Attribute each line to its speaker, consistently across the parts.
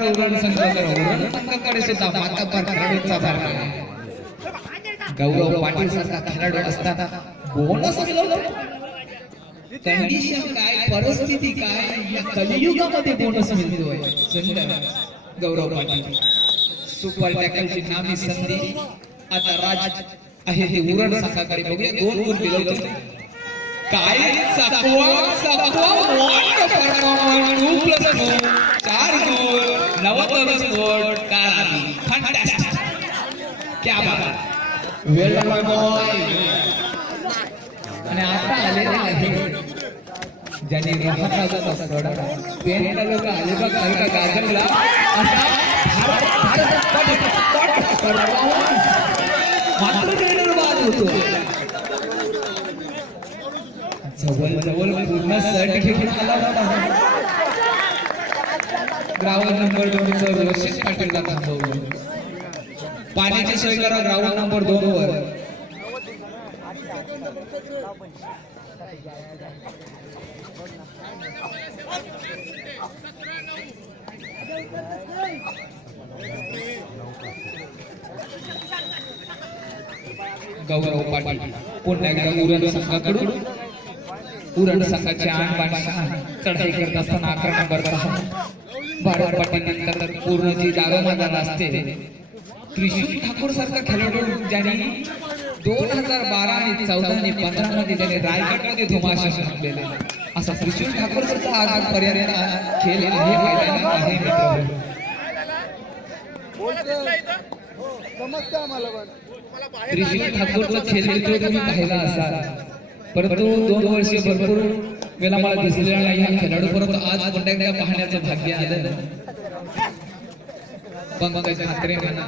Speaker 1: उरण संघ तर उरण संघाकडे सुद्धा मातापर खेळाडूंचा गौरव पाटील सारखा खेळाडू असताना बोनस कंडिशन काय परिस्थिती काय या कलियुगामध्ये बोनस मिळतोय. सुंदर. गौरव पाटील. सुपर टॅकलची नामी संधी. आता राज आहे हे उरण संघाकडे बघूया. दोन गुण दिले होते. काय चकवा चकवा what a performance. Two plus two, चार नवतम स्कोर फंटॅस्टिक क्या बात वेल आणि आता आलेला आहे. ज्यांनी रहाचा सोडा पेन लोक आले बघा एका गाजरला मात्र ट्रेनर बाद होतो जवळ जवळ पूर्ण सर्ट घेऊन आला होता. ग्राउंड नंबर दोनचं व्यवस्थित पाटीलला थांबवलं पाण्याची सोय करा ग्राउंड नंबर दोन वर. गौरव पाटील पुन्हा एकदा उरण संघाकडून. उरण संघाचे आण बादशाह चढाई करत असताना अकरा नंबर दहा भारत पाटील पूर्ण जी जागा मैदान असते त्रिशूल ठाकूर सारखा खेळाडू ज्यांनी दोन हजार बारा आणि चौदा आणि पंधरा मध्ये त्याने रायगडमध्ये धुमाशा घातलेले असा त्रिशूल ठाकूर सुद्धा पर्याय खेळ हे मैदान आहे
Speaker 2: हो.
Speaker 1: त्रिशूल ठाकूरचा खेळ मित्र तुम्ही पाहिला असाल. परंतु दोन वर्ष भरपूर वेळा मला दिसलेला नाही हा खेळाडू परंतु आज पुन्हा एकदा पाहण्याचं भाग्य आलं. पंकज ठाकरे म्हणा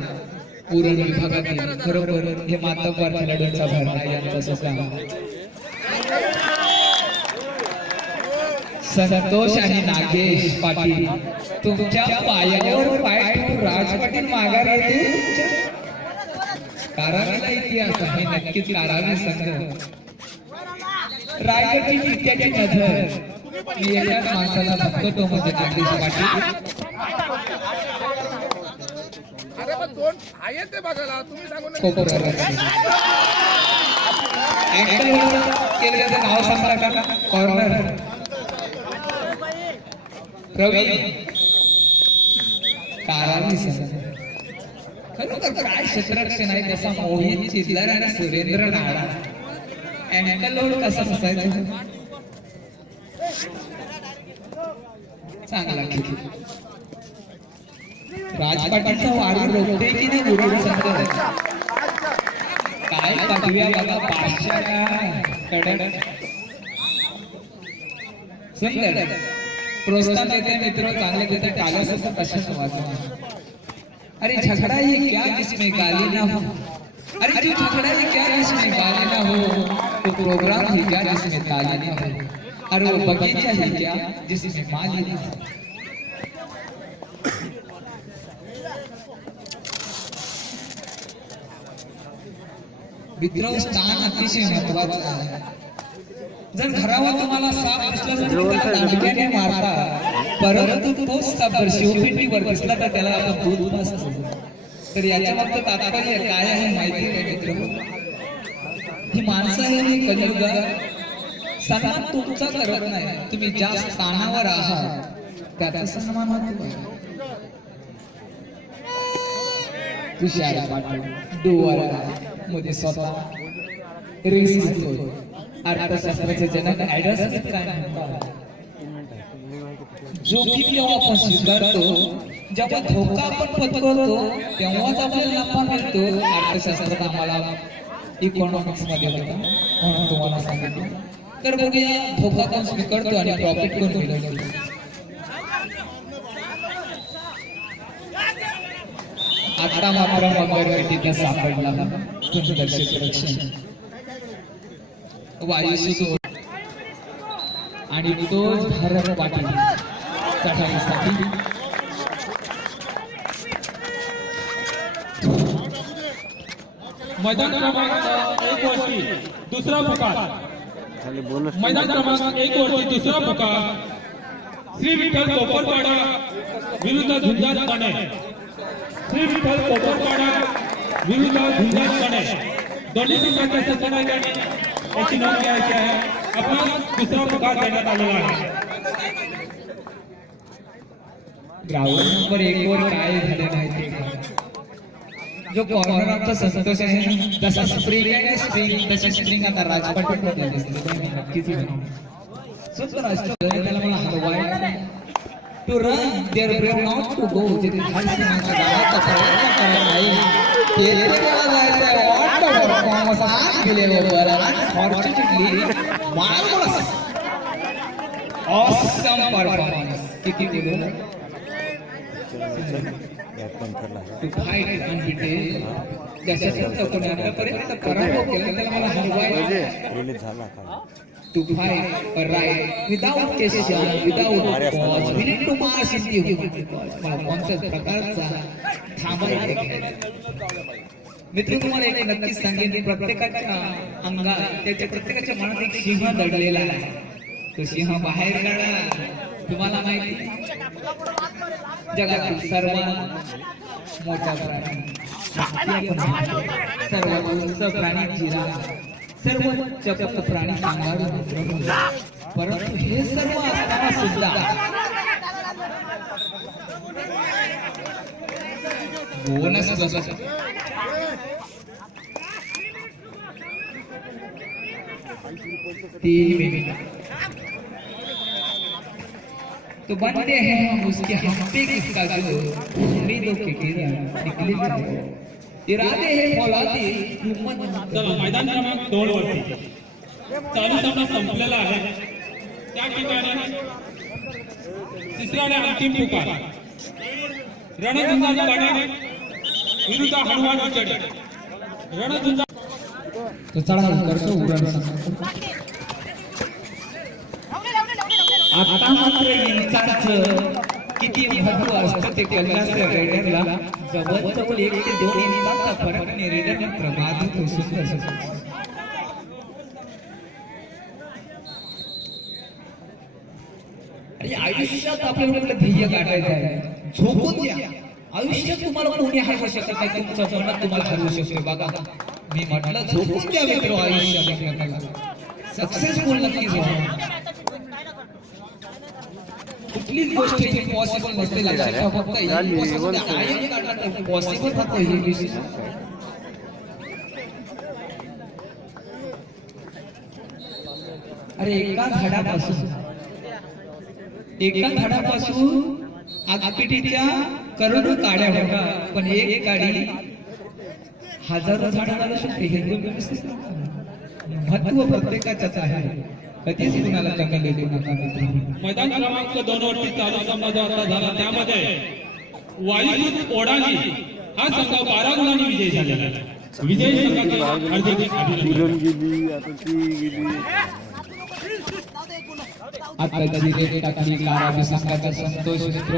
Speaker 1: पूर्ण विभागातील खरोखर हे मातब्बर खेळाडूंचा भरणा यांचा सुद्धा संतोष आणि नागेश पाटील तुमच्या पायावर पाय राज पाटील माघार येते इतिहास आहे नक्कीच कारागी संघ. रायगडची चित्त्याची नजर. एकाच माणसाला बघतो तो म्हणजे
Speaker 2: सांगू
Speaker 1: म्हणून केलेलं नाव सांगता का? कॉर्नर कारागी संघ खरोखर काय क्षेत्ररक्षण आहे तसा मोहित चिदलर आणि सुरेंद्र नाळा अँकल लोड कसा बसायचा? चांगला खेळ. राजपाटीलचा वाढ रोखते की नाही उरण संघ काय पाठव्या बघा पाचशे कडक? सुंदर. प्रोत्साहन देते मित्र चांगले देते टाळ्या सुद्धा कशाच वाजवा अरे झगड़ा ये क्या जिसमें गाली ना हो? अरे जो झगड़ा ये क्या जिसमें गाली ना हो? तो प्रोग्राम ही क्या जिसमें ताली ना हो और वो बगीचा ही क्या जिसमें माली ना हो मित्र स्थान अतिशय महत्वाचं आहे. जर घरावर तुम्हाला साप दिसला तर तुम्ही मारता परंतु तोच साप जर शिवपिंडीवर दिसला तर त्याला आपण दूध पाजतो तर याच्या मागचं तात्पर्य काय आहे माहिती आहे मित्र ही माणसं आहे ही कलियुगा सन्मान तुमचा करत नाही. तुम्ही ज्या स्थानावर आहात त्याचा सन्मान होतो तुषार पाटील डोवाला मध्ये स्वतः रेस घेतो अर्थशास्त्राचे जनक ऍडम जोखीम जेव्हा आपण स्वीकारतो जेव्हा धोका आपण पत्करतो तेव्हाच आपल्याला नफा मिळतो. अर्थशास्त्रात आम्हाला इकॉनॉमिक्समध्ये होता म्हणून तुम्हाला सांगितलं. तर बघूया धोका कोण स्वीकारतो आणि प्रॉफिट कोण मिळवतो आता मात्र मगर सापडला. सुंदर क्षेत्ररक्षण वायुसुतो आणि तोच भारत पाटील. चढाईसाठी.
Speaker 3: मैदान क्रमांक एक वरती दुसरा पुकार मैदान क्रमांक एक वरती दुसरा पुकार श्री विठ्ठल कोपरपाडा विरुद्ध झुंजार कणे श्री विठ्ठल कोपरपाडा विरुद्ध झुंजार कणे दोन्ही संघाच्या संघटनांनी याची नोंद घ्यायची आहे. आपण दुसरा पुकार देण्यात आलेला आहे.
Speaker 1: ग्राउंड नंबर एक वर काय झालं माहिती? जो कॉर्नर संतोष आहे जसा स्प्रिंग आहे स्प्रिंग तशी स्प्रिंग आता राजपाट नक्कीच. सुंदर असतं. त्याला मला हलवायचं to run there brave not to go जिथे ऑसम परफॉर्मन्स किती दिलो टू फाईट अनबिटेन त्याच्यात कोणी आतापर्यंत पराभव केला त्याला मला हरवायचं to fight right without question without cause we need to march in the human cause मला कोणत्याच प्रकारचा थांबायचा मित्र तुम्हाला एक नक्कीच सांगेन प्रत्येकाच्या अंगात त्याच्या प्रत्येकाच्या मनात एक सिंह दडलेला आहे. तो सिंह बाहेर काढा. तुम्हाला माहिती जगातील सर्वात मोठा प्राणी. सर्व उंच प्राणी जिराफ चपक प्राणी कांगारू परंतु हे सर्व असताना सुद्धा बोनस बसत तीन मिनिट. तो बनते हैं हम उसके हफ्ते किसका जो उम्मीदों के किरण निकले। इरादे हैं फौलादी हिम्मत
Speaker 3: चला मैदान क्रमांक दोन वरती। चालू सामना संपलेला आहे। त्या ठिकाणी आणि अंतिम पुकार रणझुंजार कणे विरुद्ध हनुमान उचडे
Speaker 1: तो चढा करतो उरण आता मात्र इंचाचं किती महत्त्व असतं ते कल्लास रेडरला. जवळ जवळ एक ते दोन इंचाचा फरक रेडर मात्र होऊ सुंदर आणि आयुष्यात आपल्याला ध्येय गाठायचं आहे. झोपून द्या आयुष्यात तुम्हाला कोणी हरवू शकत नाही. तुमचं मनात तुम्हाला हरवू शकतो बघा मी म्हटलं झोपून द्या मित्र आयुष्यात सक्सेसफुल नक्कीच व्हा कुठलीच गोष्ट इम्पॉसिबल नसते लक्षात ठेवा फक्त पॉसिबल हे विषय अरे एका झाडापासून एका झाडापासून आगपिटीच्या करोडो काड्या बघा पण एक काडी हजारो झाडं घालू शकते हे. महत्त्व प्रत्येकाच्याच आहे. कधीच कुणाला.
Speaker 3: मैदान क्रमांक दोन वरती चालू सामना जो आता झाला. त्यामध्ये वायुसूत ओढाणी हा संघ बारा गुणांनी विजयी झालेला आहे. विजयी संघाचे हार्दिक
Speaker 4: आता
Speaker 1: जी रेट टाकली संघाचा संतोष मित्र.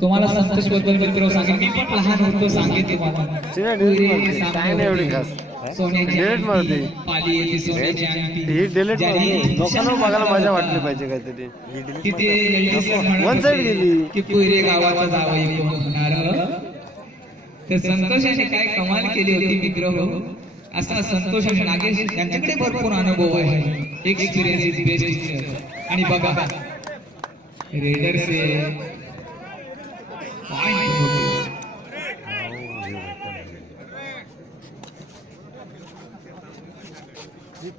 Speaker 1: तुम्हाला संतोषबद्दल मित्र सांगेन. मी पण लहान होतो सांगेन तुम्हाला.
Speaker 4: काय. ही डिलीट लोकांना बघायला मजा वाटली. पाहिजे काहीतरी. गेली.
Speaker 1: की पुरे गावाचा जावई होणार. तर संतोषाने काय कमाल केली होती मित्र हो असा संतोष आणि नागेश यांच्याकडे भरपूर अनुभव आहे. एक्सपिरियन्स इज बेस्ट आणि बघा.